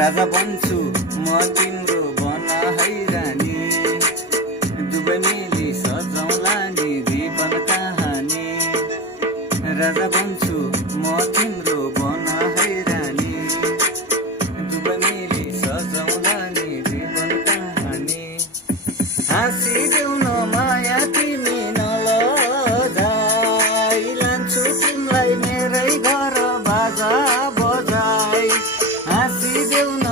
राजा बन्छु म तिम्रो बन है रानी दुवै मिली सजाउँला नि जीवन कहानी राजा बन्छु म तिम्रो बन है रानी दुवै मिली सजाउँला नि जीवन कहानी हाँसिदेऊ न माया तिमी नलजाई लान्छु तिमीलाई मेरै घर बाजा बजाई हाँसिदेऊ न